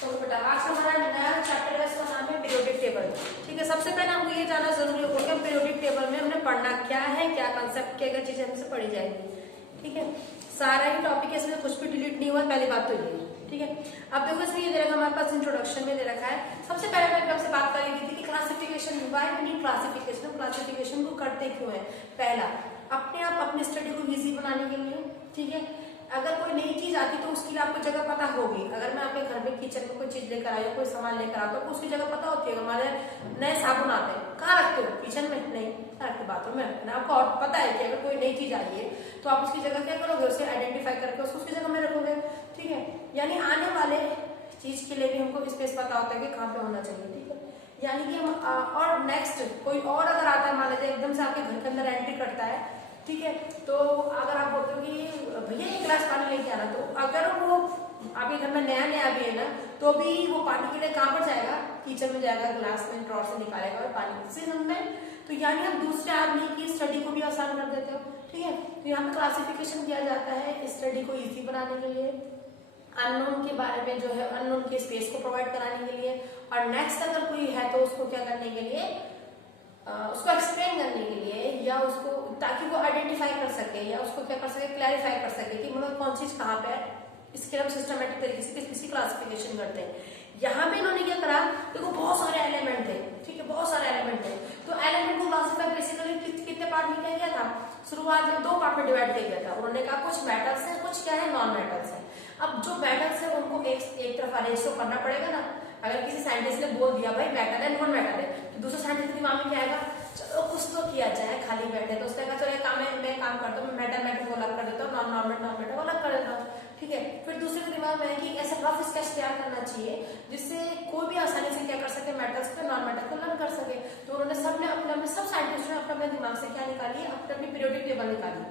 तो बेटा आज हमारा नया चैप्टर है, इसका नाम है पीरियोडिक टेबल। ठीक है, सबसे पहले हमको ये जानना जरूरी होगा कि पीरियोडिक टेबल में हमने पढ़ना क्या है, क्या कंसेप्ट, क्या क्या चीजें हमसे पढ़ी जाएगी। ठीक है, सारा ही टॉपिक है, इसमें कुछ भी डिलीट नहीं हुआ, पहली बात तो ये है। ठीक है, अब देखो इसमें ये दे रखा हमारे पास इंट्रोडक्शन में दे रखा है। सबसे पहले मैंने आपसे बात कर ली थी कि classification, why we need classification, हम क्लासिफिकेशन को करते क्यों है। पहला, अपने आप अपनी स्टडी को इजी बनाने के लिए। ठीक है, अगर कोई नई चीज आती तो उसके लिए आपको जगह पता होगी। अगर मैं आपके घर में किचन में कोई चीज लेकर आई, कोई सामान लेकर आता हूँ, उसकी जगह पता होती है। हमारे नए साबुन आते हैं, कहाँ रखते हो? किचन में नहीं, रखते बाथरूम में रखते हैं। आपको और पता है कि अगर कोई नई चीज आई है तो आप उसकी जगह क्या करोगे, उसे आइडेंटिफाई करके उसको उसकी जगह में रखोगे। ठीक है, यानी आने वाले चीज के लिए भी हमको स्पेस पता होता है कि कहाँ पे होना चाहिए। ठीक है, यानी कि हम और नेक्स्ट कोई और अगर आता है, मान लीजिए एकदम से आपके घर के अंदर एंट्री करता है, ठीक है, तो अगर आप बोलते हो कि भैया एक गिलास पानी लेके आना, तो अगर वो आपके घर में नया नया भी है ना, तो भी वो पानी के लिए कहाँ पर जाएगा? किचन में जाएगा, गिलास में ड्रॉर से निकालेगा और पानी से में। तो यानी हम दूसरे आदमी की स्टडी को भी आसान कर देते हो। ठीक है, तो यहाँ पे क्लासिफिकेशन किया जाता है स्टडी को इजी बनाने के लिए, अननोन के बारे में जो है अननोन के स्पेस को प्रोवाइड कराने के लिए, और नेक्स्ट अगर कोई है तो उसको क्या करने के लिए, उसको एक्सप्लेन करने के लिए, या उसको ताकि वो आइडेंटिफाई कर सके, या उसको क्या कर सके, क्लैरिफाई कर सके कि मतलब कौन चीज कहाँ पे है। इसके हम सिस्टमेटिक तरीके से किसी क्लासिफिकेशन करते हैं। यहाँ पे इन्होंने क्या करा, देखो बहुत सारे एलिमेंट थे। ठीक है, बहुत सारे एलिमेंट थे, तो एलिमेंट को क्लासिफाई बेसिकली कितने पार्ट में किया गया था? शुरुआत में 2 पार्ट में डिवाइड किया गया था। उन्होंने कहा कुछ मेटल्स है, कुछ क्या है, नॉन मेटल्स है। अब जो मेटल्स है उनको एक तरफ अरेंज तो करना पड़ेगा ना। अगर किसी साइंटिस्ट ने बोल दिया भाई मेटल है, नॉन मेटल है, तो दूसरे साइंटिस्ट के दिमाग में क्या आएगा, चलो कुछ तो किया जाए, खाली बैठे तो उसने कहा चलो एक काम है, मैं काम करता हूँ, मेटल को अलग कर देता हूँ, नॉन मेटल को अलग कर देता हूँ। ठीक है, फिर दूसरे के दिमाग में है कि ऐसा रफ स्केच तैयार करना चाहिए जिससे कोई भी आसानी से क्या कर सके, मेटल्स को नॉन मेटल को लर्न कर सके। तो उन्होंने सबने अपने सब साइंटिस्ट ने अपने दिमाग से क्या निकाली, अपनी पीरियोडिक टेबल निकाली,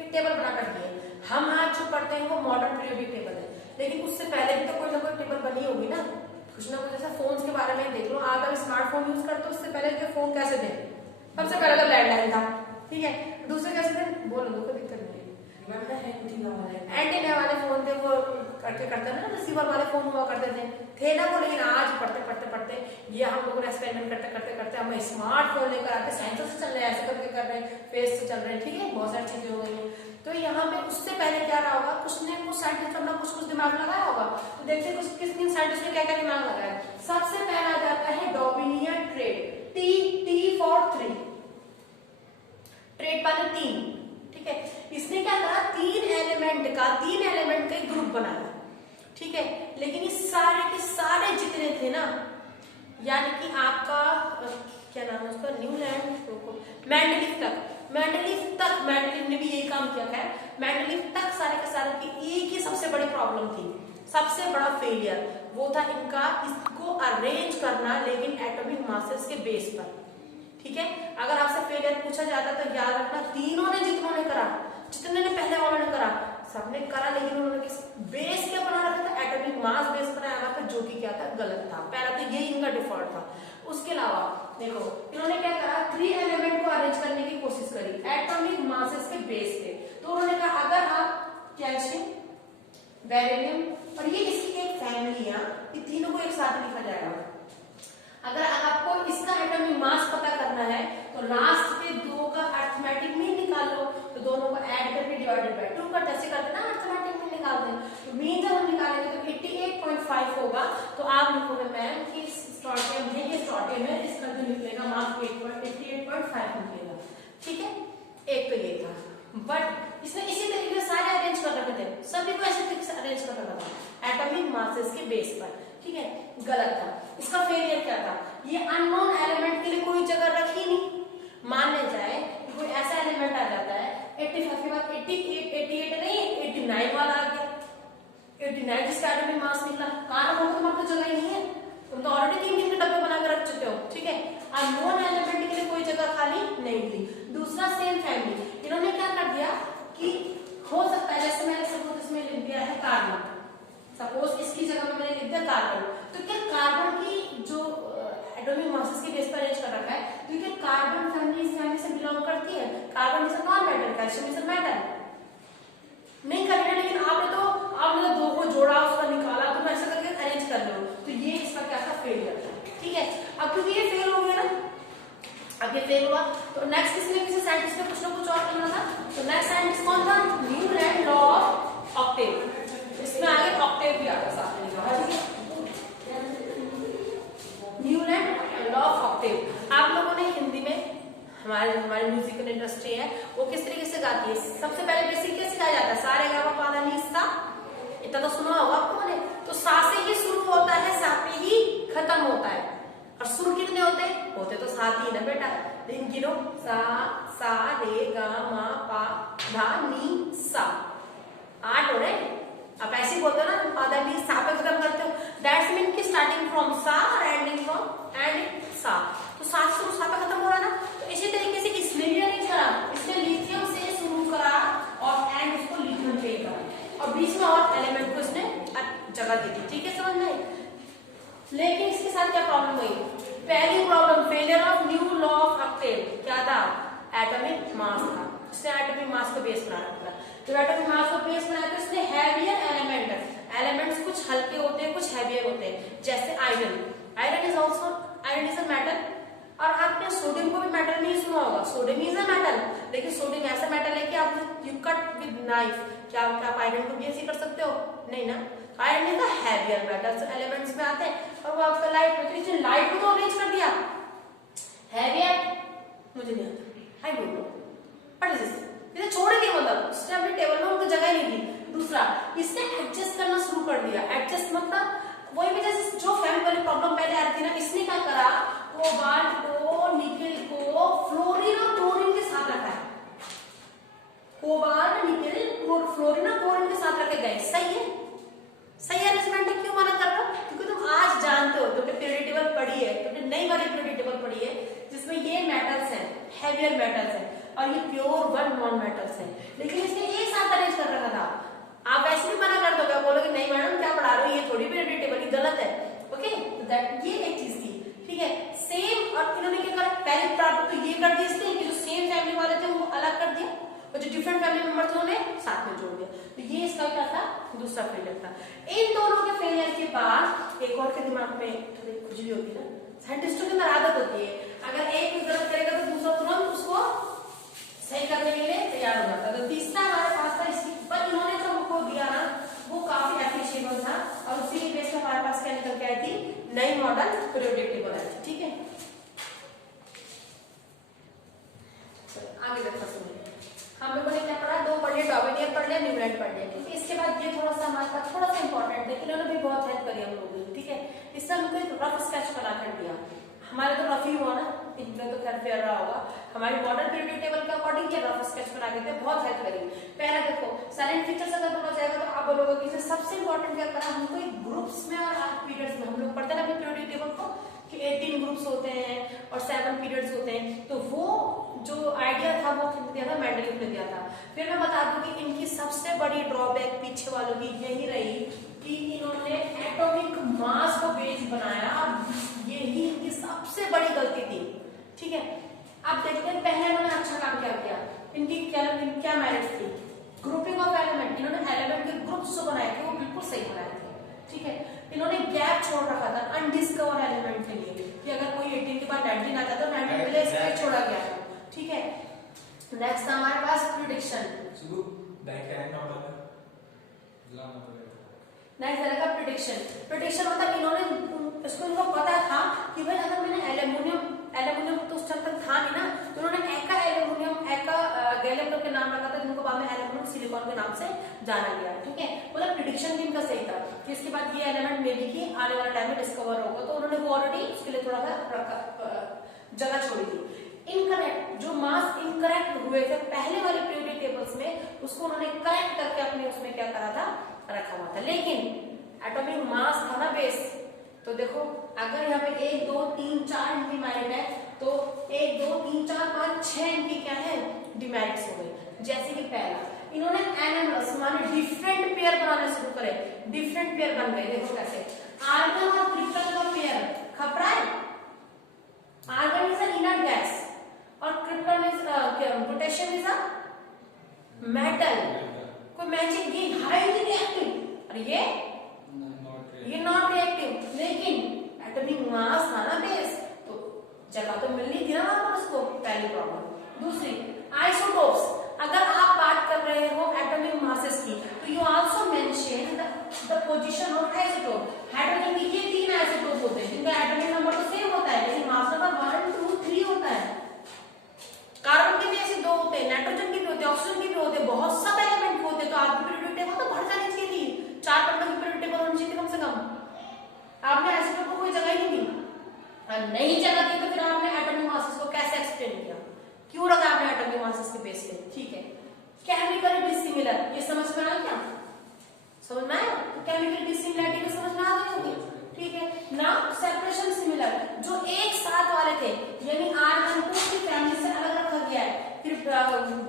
एक टेबल बनाकर दिए। हम आज जो पढ़ते हैं वो मॉडर्न पीरियोडिक टेबल है, लेकिन उससे पहले भी तो कोई ना कोई टेबल बनी होगी ना, कुछ ना कुछ। जैसे फोन के बारे में देख लो, आप अगर स्मार्टफोन यूज करते हो उससे पहले के फोन कैसे थे? सबसे पहले तो लैंडलाइन था। ठीक है, दूसरे कैसे थे? बोलो, कोई दिक्कत नहीं। एंटीना वाले फोन थे, वो करते ना, रिसीवर वाले फोन हुआ करते थे ना वो। लेकिन आज पढ़ते ये हम लोगों ने एक्सपेरिमेंट करते हम स्मार्टफोन लेकर आते, सेंसर से चल रहे हैं, ऐसे करके कर रहे हैं, फेस से चल रहे हैं। ठीक है, बहुत सारी चीजें हो गई हैं। तो यहाँ पे उससे पहले क्या रहा होगा, कुछ ने कुछ साइंटिस्ट अपना कुछ दिमाग लगाया होगा। तो देखते किस साइंटिस्ट ने क्या क्या दिमाग लगाया। सबसे पहला जाता है डॉर्विनियन ट्रेड, टी फॉर 3, ट्रेड वाले 3। ठीक है, इसने क्या करा, 3 एलिमेंट का एक ग्रुप बनाया। ठीक है, लेकिन ये सारे के सारे जितने थे ना, यानी कि आपका क्या नाम है उसका, न्यूलैंड, मैंडलीफ ने भी यही काम किया है। मैंडलीफ तक सारे के सारे की एक ही सबसे बड़ी प्रॉब्लम थी, सबसे बड़ा फेलियर, वो था इनका इसको अरेंज करना, लेकिन एटॉमिक मासेस के बेस पर। ठीक है, अगर आपसे फेलियर पूछा जाता तो याद रखना, तीनों ने जितने ने पहले वालों ने करा, सबने करा, लेकिन उन्होंने किस बेस क्या बना रखा था, एटॉमिक मास बेस बनाया था, जो कि क्या था, गलत था। पहला तो ये इनका डिफॉल्ट था। उसके अलावा देखो इन्होंने क्या करा, 3 एलिमेंट को अरेंज करने की कोशिश करी एटॉमिक मासेस के बेस पे। तो उन्होंने कहा अगर आप कैल्शियम, बेरिलियम और ये इसकी एक फैमिली है, ये तीनों को एक साथ लिखा जाएगा। अगर आपको इसका एटॉमिक मास पता करना है तो लास्ट के 2 का अरिथमेटिक मीन निकाल लो, तो दोनों को ऐड करके डिवाइडेड बाय 2 कर ऐसे करते ना, अरिथमेटिक मीन निकालते हैं। तो मीन जब हम निकालेंगे तो 88.5 होगा। तो आप लिखोगे मैम कि स्ट्रोटियम है, ये स्ट्रोटियम है, इसका जो निकलेगा मास 88.5 निकलेगा। ठीक है, एक तो ये था, बट इसने इसी तरीके से सारे अरेंज कर रखे थे, सभी को ऐसे तरीके से अरेंज कर रखा था एटॉमिक मासेस के बेस पर। ठीक है, गलत था। इसका फेलियर क्या था, ये अननोन एलिमेंट के लिए कोई जगह रखी नहीं। मानने जाए कि कोई ऐसा एलिमेंट आ जाता है 85 के बाद 88 नहीं 89 वाला आ गया, 89 जिसका एटॉमिक मास निकला, कहां रखोगे, तुम आपको जगह ही नहीं है, तुम तो ऑलरेडी 3 के डब्बे बना कर रख चुके हो। ठीक है, अननोन एलिमेंट के लिए कोई जगह खाली नहीं थी। दूसरा सेम फैमिली, इन्होंने क्या कर दिया कि हो सकता है, जैसे मैंने सपोज इसमें लिख दिया है कार्बन, सपोज इसकी जगह में मैंने लिख दिया कार्बन, तो क्या कार्बन की जो एटॉमिक मासेस के बेस पर अरेंज कर रखा है, तो क्या कार्बन फैमिली से बिलोंग करती है? Carbon is a non metal, calcium is a metal, नहीं करेगा। लेकिन आपने तो 2 को जोड़ा, उसका निकाला, तुम ऐसे करके अरेंज कर रहे हो, सेम हुआ। तो नेक्स्ट किसी साइंटिस्ट ने कुछ ना कुछ और करना था। तो नेक्स्ट साइंटिस्ट कौन था? Newland law of octave. इसमें आगे ऑक्टेव भी आता साथ में लिखा है, न्यूलैंड लॉ ऑफ ऑक्टेव। आप लोगों ने हिंदी में हमारी म्यूजिकल इंडस्ट्री है वो किस तरीके से गाती है? सबसे पहले बेसिक क्या सिखाया जाता है? सारे गा मा पा धा नी सा, इतना तो सुना होगा आप लोगों ने। तो सा से ही शुरू होता है, सा पे ही खत्म होता है। और सुर कितने होते हैं? होते तो 7 ही ना बेटा। लेकिन गिनो, सा सा रे गा मा पा धा नी सा, 8 हो रहे। आप ऐसे बोलते हो ना, पा धा नी सा पे खत्म करते हो, दैट्स मीन की स्टार्टिंग फ्रॉम सा और एंडिंग फ्रॉम एंड सा। तो सा से शुरू सा पे खत्म हो रहा ना। तो इसी तरीके से इसमें भी नहीं करा, इसने लिथियम से शुरू करा और एंड उसको लिथियम पे करा और बीच में और एलिमेंट को इसने जगह दी थी। ठीक है, समझ में आई? लेकिन इसके साथ क्या प्रॉब्लम हुई? पहली problem, failure of new law of Octave. क्या था? एटॉमिक मास था। इसने एटॉमिक मास को बेस बना रखा। तो एटॉमिक मास को बेस बनाया तो इसने हैवियर एलिमेंट्स कुछ हल्के होते हैं, कुछ हैवियर होते हैं। जैसे iron, iron is a metal. और आपने सोडियम को भी मेटल नहीं सुना होगा, सोडियम इज अ मेटल। लेकिन सोडियम ऐसा मेटल है कि आप यू कट विद नाइफ, क्या आप आयरन को भी ऐसे कर सकते हो? नहीं ना। Iron is a heavier metals elements में आते हैं। और वो आपका लाइट में, लाइट को तो अरेंज कर दिया हैवियर, मुझे नहीं आता, I don't know what is this. इसे छोड़ दिया, मतलब उसने अपने टेबल में उनको जगह नहीं दी। दूसरा, इसने एडजस्ट करना शुरू कर दिया। एडजस्ट मतलब वही वजह से जो फैमिली वाली प्रॉब्लम पहले आ रही थी ना, इसने क्या करा? कोबाल्ट को, निकेल को फ्लोरीन और क्लोरीन के साथ रखा है। कोबाल्ट, निकेल, फ्लोरीन और क्लोरीन के साथ रखे गए। सही है, सही अरेंजमेंट है। क्यों मना कर रहा हूं? क्योंकि तुम आज जानते हो, तुमने पीरियोडिक टेबल पढ़ी है, तुमने नई वाली पीरियोडिक टेबल पढ़ी है जिसमें ये मेटल्स हैं, हैवियर मेटल्स हैं और ये प्योर वन नॉन मेटल्स हैं। लेकिन इसने एक साथ अरेंज कर रखा था। आप ऐसे भी मना कर दोगे, बोलोगे नहीं मैडम क्या पढ़ा रहे हो, ये थोड़ी पीरियोडिक टेबल, ये गलत है। ओके, तो दैट ये एक चीज थी। ठीक है, सेम। और इन्होंने क्या करा? पहले प्राप्त तो ये कर दिया इसने कि जो सेम फैमिली वाले थे उनको अलग कर दिया और जो डिफरेंट फैमिली मेंबर्स थे उन्हें साथ में जोड़ दिया। तो ये इसका क्या था? दूसरा फेलियर था। इन दोनों के फेलियर के बाद एक और के दिमाग में थोड़ी खुजली होती है ना, साइंटिस्टों के अंदर आदत होती है, अगर एक गलत करेगा तो दूसरा तुरंत उसको सही करने के लिए तैयार हो जाता है। तो तीसरा हमारे पास था इसकी, पर इन्होंने जो हमको दिया ना वो काफी एप्रिशिएबल था और उसी के बेस पे हमारे पास क्या निकल के आई थी? नई मॉडल पीरियोडिक टेबल आई थी। ठीक है, आगे देखो सुनिए, हम लोगों ने क्या पढ़ा? 2 पढ़ लिया, डॉर्विनियर पढ़ लिया, न्यूलैंड पढ़ लिया। ठीक है, इसके बाद ये थोड़ा सा हमारे पास थोड़ा सा इंपॉर्टेंट है, इन्होंने भी बहुत हेल्प करी हम लोगों की। ठीक है, इससे हमको एक रफ स्केच बना कर दिया। हमारे तो रफ ही हुआ ना, इनमें तो खैर फेयर रहा होगा। हमारी मॉडल पीरियोडिक टेबल के अकॉर्डिंग ये रफ स्केच बना के बहुत हेल्प करी। पहला देखो, साइलेंट फीचर्स अगर बोला जाएगा तो आप बोलोगे कि इसमें सबसे इंपॉर्टेंट क्या करा हमको? एक ग्रुप्स में और 8 पीरियड्स में हम लोग पढ़ते हैं ना पीरियोडिक टेबल को कि 18 ग्रुप्स होते हैं और 7 पीरियड्स होते हैं। तो वो जो आइडिया था वो किसने दिया था? मेंडलीव ने दिया था। फिर मैं बता दूं कि इनकी सबसे बड़ी ड्रॉबैक पीछे वालों की यही रही कि इन्होंने एटॉमिक मास को बेस बनाया। यही इनकी सबसे बड़ी गलती थी। ठीक है, अब देखते हैं पहले इन्होंने अच्छा काम क्या किया। इनकी क्या मेरिट्स थी? Grouping of element. इन्होंने एलिमेंट के ग्रुप्स जो बनाए थे वो बिल्कुल सही बनाए थे। ठीक है, इन्होंने गैप छोड़ रखा था अनडिस्कवर एलिमेंट के लिए कि अगर कोई 18 के बाद 19 आता तो 19 के लिए स्पेस छोड़ा गया था। ठीक है, नेक्स्ट हमारे पास प्रिडिक्शन। नेक्स्ट रहेगा प्रिडिक्शन। प्रिडिक्शन मतलब इन्होंने इसको इनको पता था कि भाई अगर मैंने एल्यूमिनियम तो उस टाइम तक था नहीं ना, तो उन्होंने गैलियम करके नाम रखा था जिनको बाद में एल्यूमिनियम सिलिकॉन के नाम से जाना गया। ठीक है, मतलब प्रिडिक्शन भी इनका सही था कि इसके बाद ये एलिमेंट मे बी की आने वाले टाइम में डिस्कवर होगा, तो उन्होंने वो ऑलरेडी उसके लिए थोड़ा सा जगह छोड़ी थी। इनकरेक्ट, जो मास इनकरेक्ट हुए थे पहले वाले पीरियोडिक टेबल्स में, उसको उन्होंने करेक्ट करके अपने उसमें क्या करा था? रखा हुआ था। लेकिन एटॉमिक मास था ना बेस, तो देखो अगर यहाँ पे 1 2 3 4 इनकी मेरिट है तो 1 2 3 4 5 6 इनकी क्या है? डिमेरिट्स हो गई। जैसे कि पहला, इन्होंने एनएमएस माने डिफरेंट पेयर बनाने शुरू करे, डिफरेंट पेयर बन गए। देखो कैसे, आर्गन और क्रिप्टन का पेयर खपरा है। Argon is an inert gas और krypton is potassium is a metal. कोई मैजिक, ये हाईली रिएक्टिव और ये नॉट रिएक्टिव। लेकिन एटॉमिक मास था ना बेस, तो जगह तो मिलनी थी ना वहां पर उसको पहली प्रॉब्लम। दूसरी आइसोटोप्स, अगर आप बात कर रहे हो एटॉमिक मासेस की, तो you also mention the position of isotope. Hydrogen के ये 3 आइसोटोप होते हैं जिनका एटॉमिक नंबर तो सेम होता है लेकिन मास नंबर 1, 2, 3 होता है। कार्बन के भी ऐसे 2 होते हैं, नाइट्रोजन के भी होते हैं, ऑक्सीजन के भी होते हैं, बहुत सब एलिमेंट के होते हैं। तो आपकी पीरियोडिक टेबल तो बढ़ जानी चाहिए थी, 4 नंबर की पीरियोडिक टेबल होनी चाहिए थी कम से कम। आपने आइसोटोप को कोई जगह ही नहीं दी, नहीं जगह दी तो फिर आपने एटॉमिक मासेस को कैसे एक्सप्लेन किया, क्यों रखा आपने एटॉमिक मासेस के बेस पे? ठीक है, केमिकल डिसिमिलर, ये समझ में आया क्या? समझ में आया? तो केमिकल डिसिमिलरिटी को समझ में आ गई होगी। ठीक है ना, सेपरेशन सिमिलर, जो एक साथ वाले थे यानी आर्गन को उसकी फैमिली से अलग रखा गया है, फिर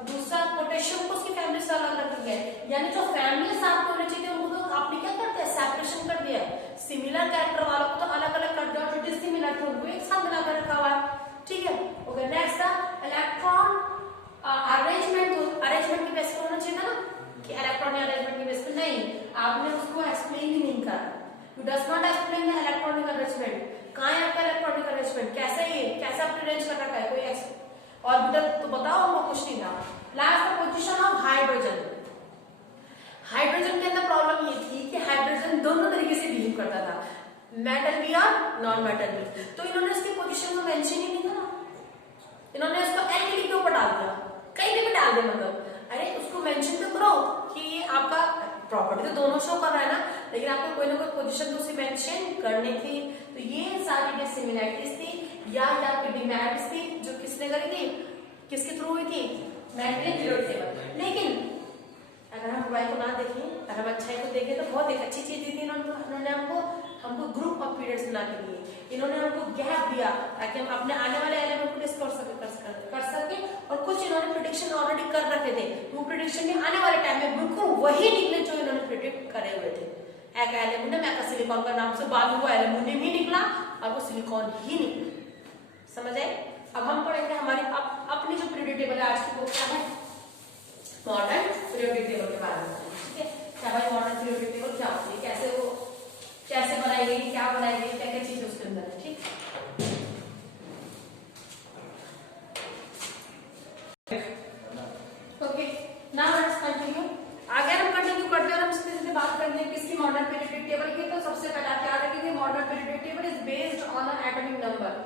दूसरा पोटेशियम को उसकी फैमिली से अलग रखा गया है, यानी जो फैमिली साथ में होने चाहिए उनको तो आपने क्या करते हैं, सेपरेशन कर दिया है। सिमिलर कैरेक्टर वालों को तो अलग अलग कर दिया, जो डिसिमिलर थे उनको एक साथ बनाकर रखा हुआ है। ठीक है, okay. Next electron arrangement, arrangement की बेस पे होना चाहिए था ना कि इलेक्ट्रॉन अरेंजमेंट की बेस पे, नहीं, आपने उसको एक्सप्लेन ही नहीं करा। You does not explain the electronic arrangement. कहां है आपका इलेक्ट्रॉनिक अरेंजमेंट, कैसे ये कैसे आपने अरेंज कर रखा है, कोई ऑर्बिटल तो बताओ, हमको कुछ नहीं था। Last position of hydrogen. Hydrogen के अंदर प्रॉब्लम ये थी कि हाइड्रोजन दोनों तरीके से बिहेव करता था, मेटल भी और नॉन मेटल भी। तो इन्होंने इसकी पोजीशन को मेंशन ही नहीं करा, इन्होंने इसको एल्किली के ऊपर डाल दिया, कहीं भी डाल दिया। मतलब अरे उसको मेंशन तो करो कि ये आपका प्रॉपर्टी तो दोनों शो कर रहा है ना, लेकिन आपको कोई ना कोई पोजीशन तो उसे मेंशन करनी थी। तो ये सारी डिसिमिलरिटीज थी या आपकी डिमेरिट्स थी जो किसने करी थी, किसके थ्रू हुई थी, मेंडल पीरियोडिक टेबल। लेकिन अगर हम बुराई को ना देखें, अगर हम अच्छाई को देखें तो बहुत एक अच्छी चीज दी थी इन्होंने हमको ग्रुप ऑफ पीरियड्स बना के दिए, इन्होंने हमको गैप दिया ताकि हम अपने आने वाले एलिमेंट को डिस्कस कर सके। और कुछ इन्होंने प्रेडिक्शन ऑलरेडी कर रखे थे, वो प्रेडिक्शन भी आने वाले टाइम में बिल्कुल वही निकले जो इन्होंने प्रेडिक्ट करे हुए थे। एक एल्यूमिनियम, एक सिलिकॉन का नाम से बाद में वो एल्यूमिनियम ही निकला और वो सिलिकॉन ही निकला। समझ आए? अब हम पढ़ेंगे हमारी अपनी जो पीरियोडिक टेबल है आज की वो क्या है, मॉडर्न पीरियोडिक टेबल के बारे में। ठीक है, क्या भाई मॉडर्न पीरियोडिक टेबल क्या होती है, कैसे बनाई गई, क्या बनाई गई, क्या क्या चीज उसके अंदर है। ठीक, ओके, नाउ लेट्स कंटिन्यू। आगे हम कंटिन्यू करते हैं और हम सीधे बात करते हैं किसकी, मॉडर्न पीरियोडिक टेबल की। तो सबसे पहले आप याद रखिए modern periodic table is based on an atomic number.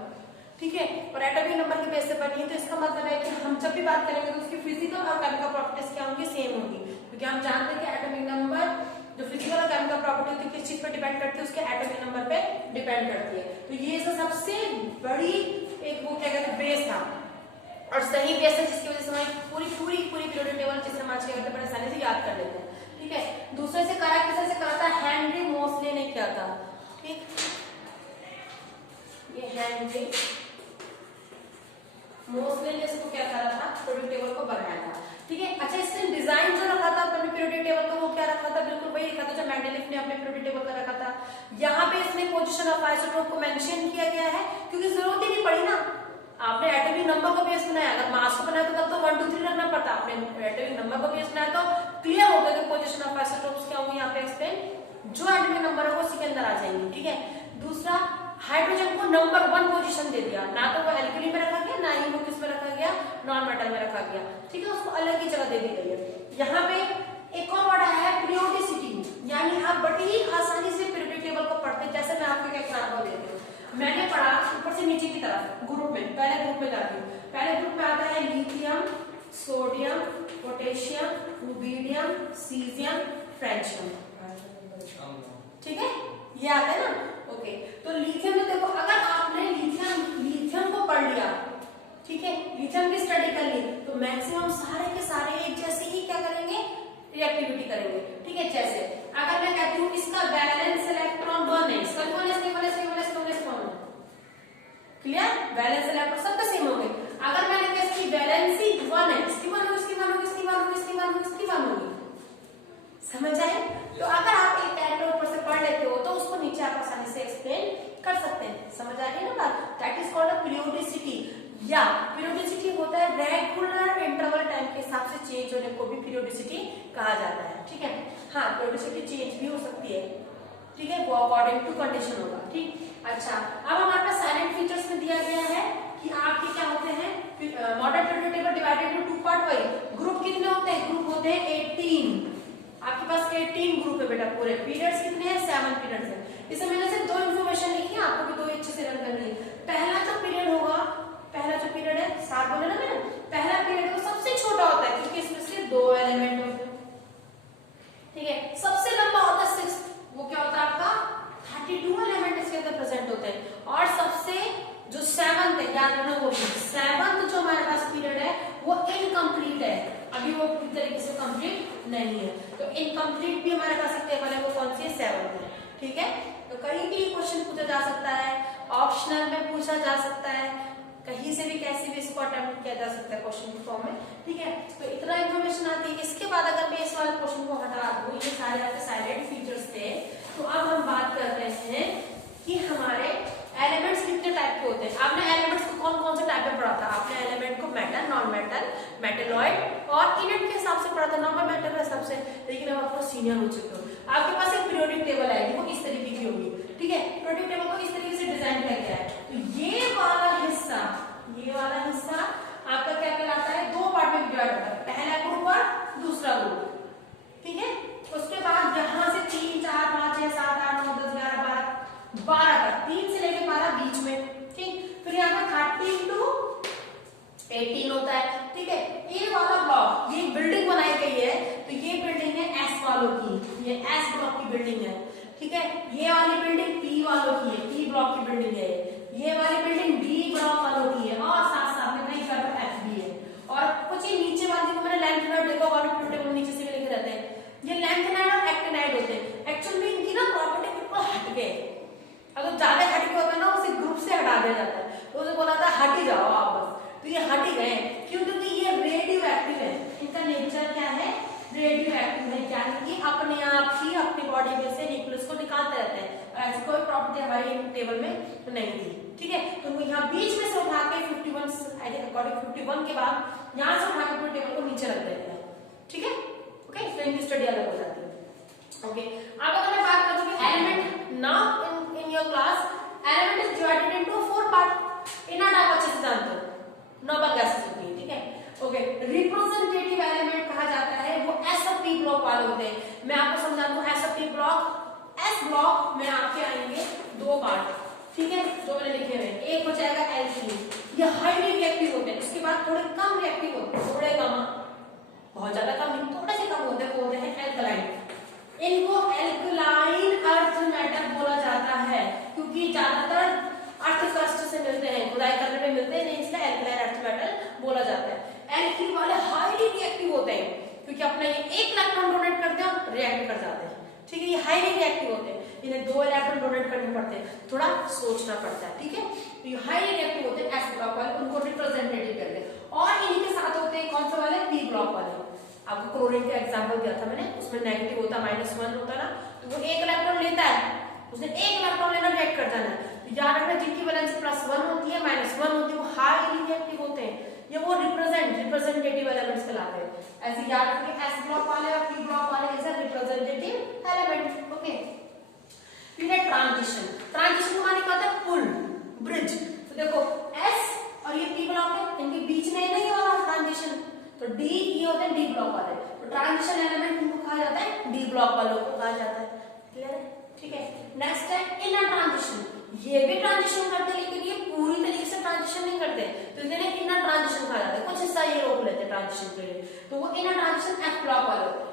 ठीक है, और एटॉमिक नंबर की बेस से बनी है, तो इसका मतलब है कि हम जब भी बात करेंगे तो उसकी फिजिकल और केमिकल प्रॉपर्टीज क्या होंगी, सेम होंगी, क्योंकि हम जानते हैं कि एटॉमिक नंबर जो फिजिकल और केमिकल प्रॉपर्टी होती है किस चीज पर डिपेंड करती है, उसके एटॉमिक नंबर पे डिपेंड करती है। तो ये सबसे बड़ी एक वो क्या कहते हैं बेस था और सही बेस है जिसकी वजह से हमारी पूरी पीरियोडिक टेबल जिसे हम आज क्या बड़े आसानी से याद कर लेते हैं। ठीक है, दूसरे से करा किसी से करा था, हेनरी मोसले ने किया था। ठीक, ये हेनरी मोसले ने इसको क्या करा था, पीरियोडिक टेबल को बनाया था। ठीक है, अच्छा इसने डिजाइन जो रखा था अपने पीरियोडिक टेबल का वो क्या रखा था, बिल्कुल वही रखा था जो मेंडलीफ ने अपने पीरियोडिक टेबल का रखा था। यहाँ पे इसने पोजीशन ऑफ आइसोटोप को मेंशन किया गया है क्योंकि जरूरत ही नहीं पड़ी ना, आपने एटॉमिक नंबर को बेस बनाया, अगर मास को बनाया तो तब तो 1 2 3 रखना पड़ता, आपने एटॉमिक नंबर को बेस बनाया तो क्लियर हो गया कि पोजीशन ऑफ आइसोटोप्स क्या होंगे, यहाँ पे एक्सप्लेन जो एटॉमिक नंबर है वो उसी के अंदर आ जाएंगे। ठीक है, दूसरा हाइड्रोजन को नंबर 1 पोजीशन दे दिया, ना तो वो एल्किली में रखा गया, ना ही वो किस में रखा गया, नॉन मेटल में रखा गया। ठीक है, उसको अलग ही जगह दे दी गई है। यहाँ पे एक और वर्ड आया है पीरियोडिसिटी, यानी आप बड़ी ही आसानी से पीरियोडिक टेबल को पढ़ते। जैसे मैं आपको एक एग्जांपल देती हूँ, मैंने पढ़ा ऊपर से नीचे की तरफ ग्रुप में, पहले ग्रुप में जाती हूँ, पहले ग्रुप में आता है lithium, sodium, potassium, rubidium, caesium, फ्रेंचियम। ठीक है, ये आता है ना। ओके, तो लिथियम में देखो, अगर आपने लिथियम को पढ़ लिया, ठीक है, लिथियम की स्टडी कर ली, तो मैक्सिमम सारे के सारे एक जैसे ही क्या करेंगे, रिएक्टिविटी करेंगे। ठीक है, जैसे अगर मैं कहती हूँ इसका वैलेंस इलेक्ट्रॉन 1 है, इसका क्लियर, वैलेंस इलेक्ट्रॉन सबका सेम होंगे। अगर मैंने कहा इसकी वैलेंसी 1 है, इसकी 1 होगी, इसकी 1 होगी, इसकी 1 होगी, इसकी 1 होगी, इसकी 1 होगी। समझ आए? तो अगर आप एक कैरेक्टर ऊपर से पढ़ लेते हो तो उसको नीचे आप आसानी से एक्सप्लेन कर सकते हैं। समझ आ रही है ना बात? That is called a periodicity, या पीरियोडिसिटी होता है रेगुलर इंटरवल टाइम के हिसाब से चेंज होने को भी पीरियोडिसिटी कहा जाता है। ठीक है, हाँ, पीरियोडिसिटी चेंज भी हो सकती है। ठीक है, वो अकॉर्डिंग टू कंडीशन होगा। ठीक, अच्छा, अब हमारे पास साइलेंट फीचर्स में दिया गया है कि आपके क्या होते हैं modern periodic table divided into two part. वही ग्रुप कितने होते हैं? ग्रुप होते हैं 18। आपके पास 18 ग्रुप है बेटा पूरे। पीरियड्स कितने हैं? 7 पीरियड्स है। इसमें मैंने सिर्फ 2 इन्फॉर्मेशन लिखी है, आपको भी 2 अच्छे से रन करनी है। पहला जो पीरियड होगा, पहला जो पीरियड है 7 बोले ना मैंने, पहला पीरियड वो सबसे छोटा होता है क्योंकि इसमें सिर्फ 2 एलिमेंट होते हैं, ठीक है। सबसे लंबा होता है 6, वो क्या होता है आपका 32 एलिमेंट इसके अंदर प्रेजेंट होते हैं। और सबसे जो 7th है, याद रखना वो 7th जो हमारे पास पीरियड है वो इनकम्प्लीट है, अभी वो पूरी तरीके से कंप्लीट नहीं है। तो इनकम्प्लीट भी हमारे पास एक टेबल है, वो कौन सी है? 7th है, ठीक है। तो कहीं भी क्वेश्चन पूछा जा सकता है, ऑप्शनल में पूछा जा सकता है, कहीं से भी कैसे भी इसको अटेम्प्ट किया जा सकता है क्वेश्चन के फॉर्म में, ठीक है। तो इतना इन्फॉर्मेशन आती है। इसके बाद अगर मैं इस वाले क्वेश्चन को हटा दूं, ये सारे आपके साइलेंट फीचर्स थे, तो अब हम बात कर रहे हैं कि हमारे एलिमेंट्स कितने टाइप के होते हैं। आपने एलिमेंट्स को कौन कौन से टाइप में पढ़ा था? आपने एलिमेंट को मेटल, नॉन मेटल, मेटेलॉइड और इनेट के हिसाब से पढ़ा था, नॉर्मल मेटल के हिसाब से। लेकिन अब आप सीनियर हो चुके हो, आपके पास एक पीरियोडिक टेबल आएगी, वो इस तरीके की होगी, ठीक है। पीरियोडिक टेबल को इस तरीके से डिजाइन किया गया है। तो ये वाला हिस्सा आपका क्या कहलाता है? 2 पार्ट में डिवाइड होता है, पहला ग्रुप और दूसरा ग्रुप, ठीक है। उसके बाद यहां से 3, 4, 5, 6, 7, 8, 9, 10, 11, 12 तक, 3 से लेकर 12 बीच में, ठीक। फिर यहाँ पर 13 to 18 होता है, ठीक है। ये वाला ब्लॉक, ये बिल्डिंग बनाई गई है, तो ये बिल्डिंग है एस वालों की, ये एस ब्लॉक की बिल्डिंग है, ठीक है। ये वाली बिल्डिंग पी वालों की है, पी ब्लॉक की बिल्डिंग है। ये वाली बिल्डिंग डी ब्लॉक वालों की है, और साथ साथ में कहीं पर एफ भी है। और कुछ ही नीचे वाली को मैंने लेंथेनाइड देखा होगा, टेबल नीचे से भी लिखे रहते हैं, ये लेंथेनाइड और एक्टिनाइड होते हैं। एक्चुअली में इनकी ना प्रॉपर्टी बिल्कुल हट गए, अगर ज्यादा हट गए होता है ना उसे ग्रुप से हटा दिया जाता है, तो उसे बोला था हट ही जाओ आप बस। तो ये हट ही गए, क्यों? क्योंकि ये रेडियो एक्टिव है, इनका नेचर क्या है? रेडियो एक्टिव है, यानी कि अपने आप ही अपनी बॉडी में से न्यूक्लियस को निकालते रहते हैं, और ऐसी कोई प्रॉपर्टी हमारी टेबल में नहीं थी, ठीक है। तो उनको यहाँ बीच में से उठा के 51 के बाद यहाँ से उठा के पूरे टेबल को नीचे रख देते हैं, ठीक है। ओके, तो इनकी स्टडी अलग हो जाती है। ओके, अब अगर मैं बात करूँ कि element now in your class, element is divided into 4 part. Inert आप अच्छे से जानते हो, नोबल गैसेस होती है, ठीक है। ओके, रिप्रेजेंटेटिव एलिमेंट कहा जाता है, वो एस और पी ब्लॉक वाले होते हैं। मैं आपको समझा दूं, एस और पी ब्लॉक, एस ब्लॉक में आपके आएंगे 2 पार्ट, ठीक है, जो मैंने लिखे हुए हैं। एक हो जाएगा एल्कीन, ये हाईली रिएक्टिव होते हैं। उसके बाद थोड़े कम रिएक्टिव होते हैं, थोड़े कम, बहुत ज्यादा कम नहीं, थोड़े से कम होते हैं, वो होते हैं एल्कलाइन। इनको एल्कलाइन अर्थ मेटल बोला जाता है, क्योंकि ज्यादातर अर्थ क्रस्ट से मिलते हैं, खुदाई करने में मिलते हैं, नहीं, इसलिए एल्कलाइन अर्थ मेटल बोला जाता है। एल्कीन वाले हाईली रिएक्टिव होते हैं, क्योंकि अपना ये 1 इलेक्ट्रॉन डोनेट करते हैं और रिएक्ट कर जाते हैं, ठीक है। ये हाईली रिएक्टिव होते हैं, इन्हें 2 इलेक्ट्रॉन डोनेट करने पड़ते हैं, थोड़ा सोचना पड़ता है, ठीक है। तो ये हाईली रिएक्टिव होते हैं एस ब्लॉक वाले, उनको रिप्रेजेंटेटिव कहते हैं। और इन्हीं के साथ होते हैं कौन से वाले? पी ब्लॉक वाले। आपको क्लोरीन का एग्जांपल दिया था मैंने, उसमें नेगेटिव होता है, -1 होता ना, तो वो 1 इलेक्ट्रॉन लेता है, उसने 1 इलेक्ट्रॉन लेना, रिएक्ट कर जाना है। तो याद रखना, जिनकी वैलेंसी +1 होती है, -1 होती है, वो हाईली रिएक्टिव होते हैं, ये वो रिप्रेजेंटेटिव एलिमेंट्स कहलाते हैं। ऐसे याद रखिए, एस ब्लॉक वाले और पी ब्लॉक वाले is a representative element, okay. फिर है ट्रांजिशन। ट्रांजिशन माने क्या होता है? पुल, ब्रिज। तो देखो एस और ये पी ब्लॉक है, इनके बीच में नहीं हो रहा ट्रांजिशन, तो डी, ये होते हैं डी ब्लॉक वाले। तो ट्रांजिशन एलिमेंट इनको कहा जाता है, डी ब्लॉक वालों को कहा जाता है, क्लियर है, ठीक है। नेक्स्ट है इनर ट्रांजिशन, ये भी ट्रांजिशन करते हैं, लेकिन ये पूरी तरीके से ट्रांजिशन नहीं करते, तो इन्हें इनर ट्रांजिशन कहा जाता है, कुछ हिस्सा ये रोक लेते हैं ट्रांजिशन के लिए, तो वो इनर ट्रांजिशन एफ ब्लॉक वाले होते हैं,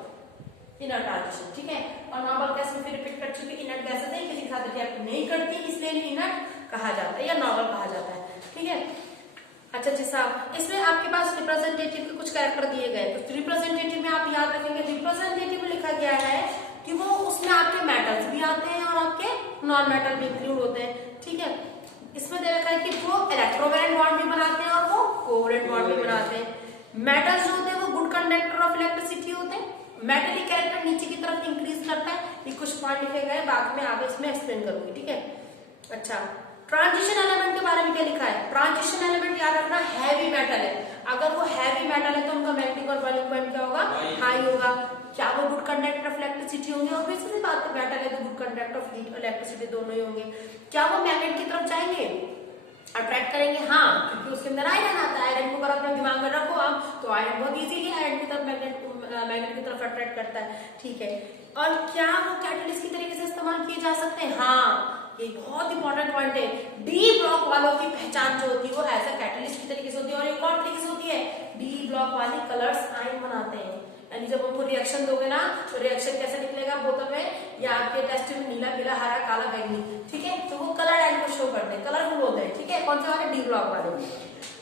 इनर ट्रांजिशन, ठीक है। और नॉर्मल गैस में फिर रिपीट कर चुके, इनर्ट गैसेस है, किसी के साथ रिएक्ट नहीं करती, इसलिए इनर्ट कहा जाता है या नॉर्मल कहा जाता है, ठीक है। अच्छा जी साहब, इसमें आपके पास रिप्रेजेंटेटिव के कुछ कैरेक्टर दिए गए, तो रिप्रेजेंटेटिव में आप याद रखेंगे, रिप्रेजेंटेटिव लिखा गया है कि वो उसमें आपके मेटल्स भी आते हैं और आपके नॉन मेटल भी इंक्लूड होते हैं, ठीक है। इसमें दे रखा है कि वो इलेक्ट्रोवैलेंट बॉन्ड भी बनाते हैं और वो कोवैलेंट बॉन्ड भी बनाते हैं। मेटल्स जो होते हैं वो गुड कंडक्टर ऑफ इलेक्ट्रिसिटी होते हैं। मेटलिक कैरेक्टर नीचे की तरफ इंक्रीज करता है, ये कुछ पॉइंट लिखे गए, बाद में आगे इसमें एक्सप्लेन करूंगी, ठीक है। अच्छा, ट्रांजिशन एलिमेंट के बारे में क्या लिखा है? ट्रांजिशन एलिमेंट याद रखना हैवी मेटल है, अगर वो हैवी मेटल है तो उनका मैग्नेटिक और बॉइलिंग पॉइंट क्या होगा? हाई होगा। क्या वो गुड कंडक्टर ऑफ इलेक्ट्रिसिटी होंगे? और फिर बात मेटल है तो गुड कंडक्टर ऑफ इलेक्ट्रिसिटी दोनों ही होंगे। क्या वो मैग्नेट की तरफ जाएंगे? अट्रैक्ट करेंगे, हाँ, क्योंकि उसके अंदर आयरन आता है। आयरन को अगर अपने दिमाग में रखो आप, तो आयरन बहुत इजीली आयरन की तरफ मैग्नेट की तरफ अट्रैक्ट करता है, ठीक है। और क्या वो कैटलिस्ट की तरीके से इस्तेमाल किए जा सकते हैं? हाँ, ये बहुत इंपॉर्टेंट पॉइंट है। डी ब्लॉक वालों की पहचान जो होती है वो एज अ कैटलिस्ट की तरीके से होती है। और एक और तरीके से होती है, डी ब्लॉक वाले कलर्स आयन बनाते हैं, यानी जब उनको रिएक्शन दोगे ना, तो रिएक्शन कैसे निकलेगा बोतल में, या आपके टेस्ट में नीला, पीला, हरा, काला, बैंगनी, ठीक है। तो वो कलर आयन को शो करते हैं, कलरफुल होते हैं, ठीक है। कौन से वाले? डी ब्लॉक वाले।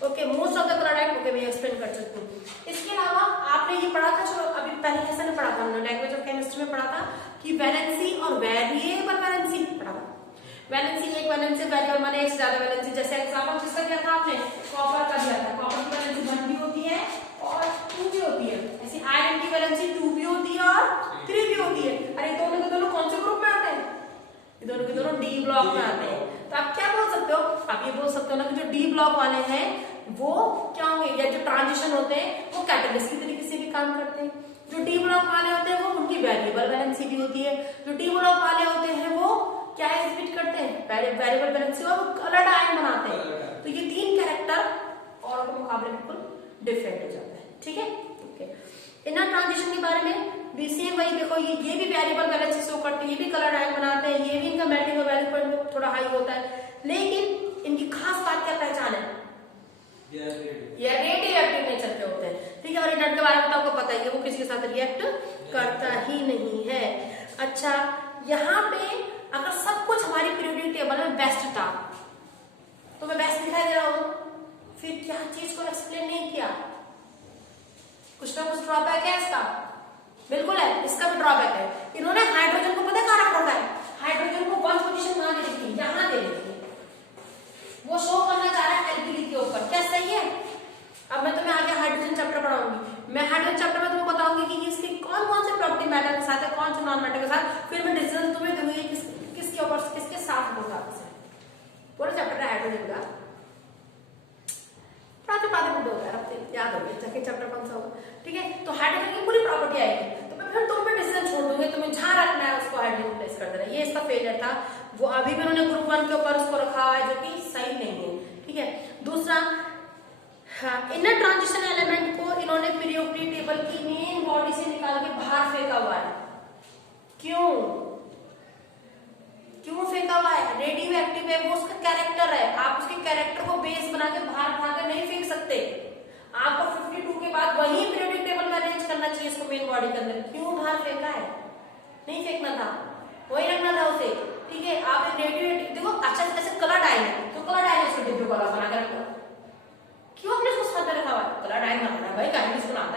Okay, most of the colour ion, okay, मैं एक्सप्लेन कर सकती हूँ। इसके अलावा आपने ये पढ़ा था, जो अभी पहले लेसन में पढ़ा था हमने, लैंग्वेज ऑफ केमिस्ट्री में पढ़ा था, कि वैलेंसी और वेरिएबल वैलेंसी पढ़ा था। वैलेंसी, एक वैलेंसी, वेरिएबल माने एक से ज्यादा वैलेंसी। जैसे एग्जांपल किसका दिया था आपने? कॉपर का दिया था। कॉपर की वैलेंसी 1 भी होती है और 2 भी होती है। ऐसे आयरन की वैलेंसी 2 भी होती है और 3 भी होती है। अरे दोनों के दोनों कौन से ग्रुप में आते हैं? दोनों के दोनों डी ब्लॉक में आते हैं। तो आप क्या बोल सकते हो? आप ये बोल सकते हो ना कि जो डी ब्लॉक वाले हैं वो क्या होंगे, या जो ट्रांजिशन होते हैं वो कैटलिस्ट की तरीके से भी काम करते हैं। जो डी ब्लॉक वाले होते हैं वो उनकी वेरिएबल वैलेंसी भी होती है। जो डी ब्लॉक वाले होते हैं वो क्या एग्जिबिट करते हैं? वेरिएबल वैलेंसी, और वो कलर्ड आयन बनाते हैं। तो ये 3 कैरेक्टर और के मुकाबले बिल्कुल डिफरेंट हो जाता है, ठीक है। ओके, इनर ट्रांजिशन के बारे में भी सेम वही, देखो ये भी वेरिएबल वैलेंसी शो करते हैं, ये भी कलर्ड आयन बनाते हैं, ये भी इनका मेल्टिंग वैल्यू पॉइंट थोड़ा हाई होता है। लेकिन इनकी खास बात क्या पहचान है? ये रेडियो एक्टिव नेचर के होते हैं, ठीक है। और इनर के बारे में तो आपको पता ही है, वो किसी के साथ रिएक्ट करता ही नहीं है। अच्छा, यहाँ पे अगर सब कुछ हमारी पीरियोडिक टेबल में बेस्ट था, तो मैं बेस्ट दिखाई दे रहा हूं, फिर क्या चीज को एक्सप्लेन नहीं किया? कुछ ना कुछ ड्रॉबैक है इसका, बिल्कुल है, इसका भी ड्रॉबैक है। इन्होंने हाइड्रोजन को पता कहां रखा है? हाइड्रोजन को 1 पोजीशन कहां दे रखी है? यहां दे रखी है। वो शो करना चाह रहा है एल्किली के ऊपर, क्या सही है? अब मैं तुम्हें आगे हाइड्रोजन चैप्टर पढ़ाऊंगी। मैं हाइड्रोजन चैप्टर में तुम्हें बताऊंगी कि इसके कौन कौन से प्रॉपर्टी मैटर के साथ है, कौन से नॉन मैटर के साथ। फिर मैं डिसीजन तुम्हें दूंगी किसके ऊपर, किसके साथ होगा। पूरा चैप्टर है हाइड्रोजन का, याद हो गया चैप्टर कौन सा होगा, ठीक है। तो हाइड्रोजन की पूरी प्रॉपर्टी आएगी, तो मैं फिर तुम पे डिसीजन छोड़ दूंगी, तुम्हें जहां रखना है उसको हाइड्रोजन प्लेस कर देना। ये इसका फेलियर था। वो अभी भी उन्होंने ग्रुप 1 के ऊपर उसको रखा हुआ है, जो कि सही नहीं है, ठीक है। दूसरा, हाँ, इनर ट्रांजिशन एलिमेंट को इन्होंने पीरियोडिक टेबल की मेन बॉडी से निकाल के बाहर फेंका हुआ है। क्यों फेंका हुआ है? रेडियो एक्टिव है, वो उसका कैरेक्टर है। आप उसके कैरेक्टर को बेस बना के बाहर उठा के नहीं फेंक सकते। आपको 52 के बाद वही पीरियोडिक टेबल में अरेंज करना चाहिए इसको मेन बॉडी के अंदर। क्यों बाहर फेंका है? नहीं फेंकना था, वही रखना था उसे, ठीक है। आप रेडियो देखो, अच्छा ऐसे कलर डायल है, तो कलर डायल इसको डिब्बे वाला बना